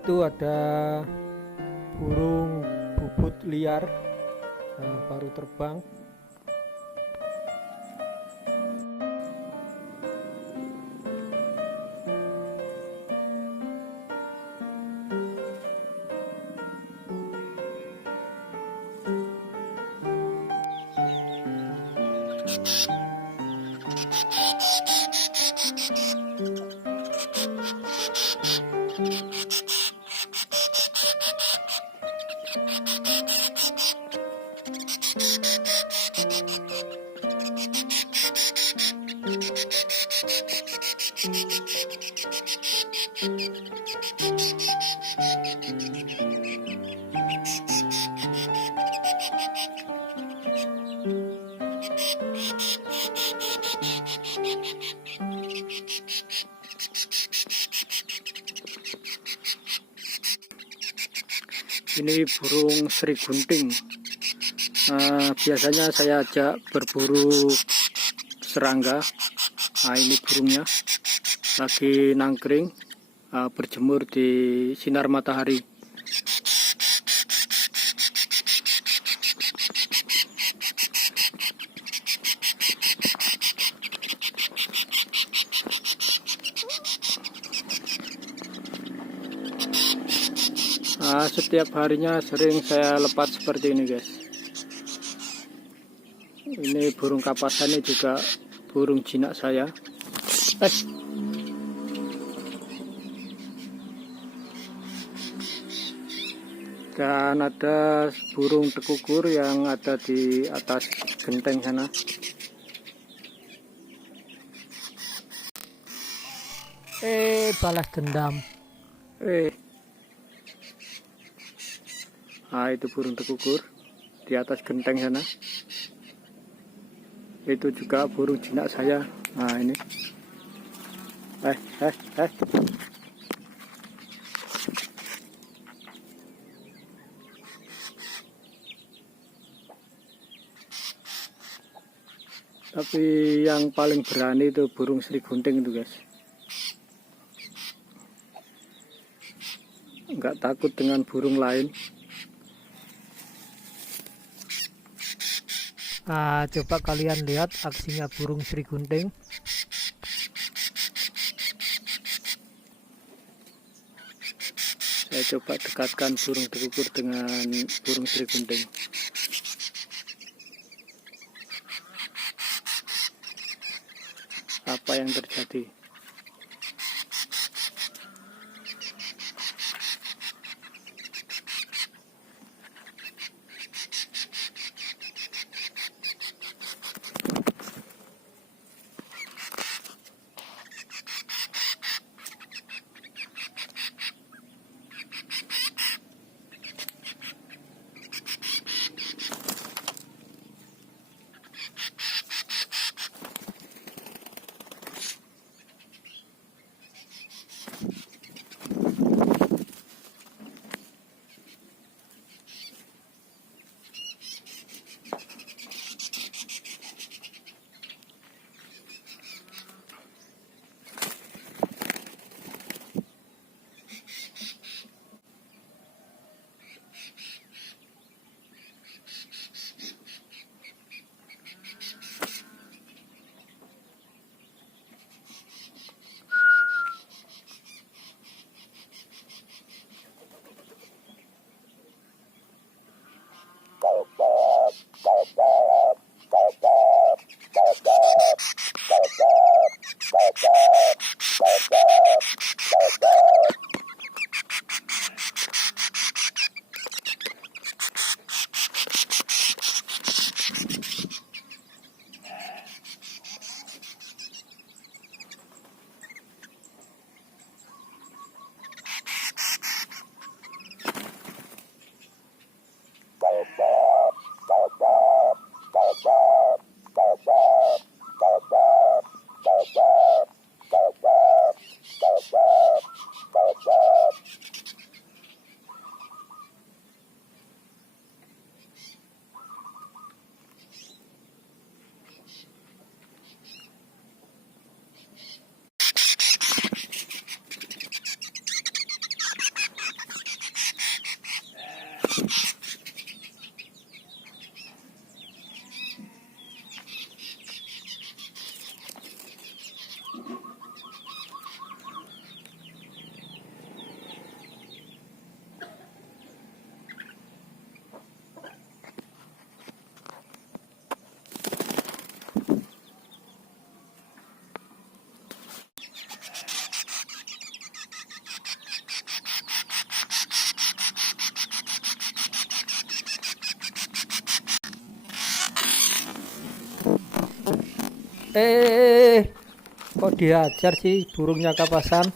itu ada burung bubut liar, baru terbang. Ini burung sri gunting. Biasanya saya ajak berburu serangga. Nah, ini burungnya lagi nangkring, berjemur di sinar matahari. Setiap harinya sering saya lepas seperti ini, guys. Ini burung kapasannya juga burung jinak saya. Dan ada burung tekukur yang ada di atas genteng sana. Balas dendam. Nah, itu burung tekukur di atas genteng sana. Itu juga burung jinak saya. Nah, ini. Tapi yang paling berani itu burung sri gunting itu, guys. Nggak takut dengan burung lain. Coba kalian lihat aksinya burung sri gunting. Saya coba dekatkan burung tekukur dengan burung sri gunting. Apa yang terjadi? Kok diajar sih burungnya kapasan?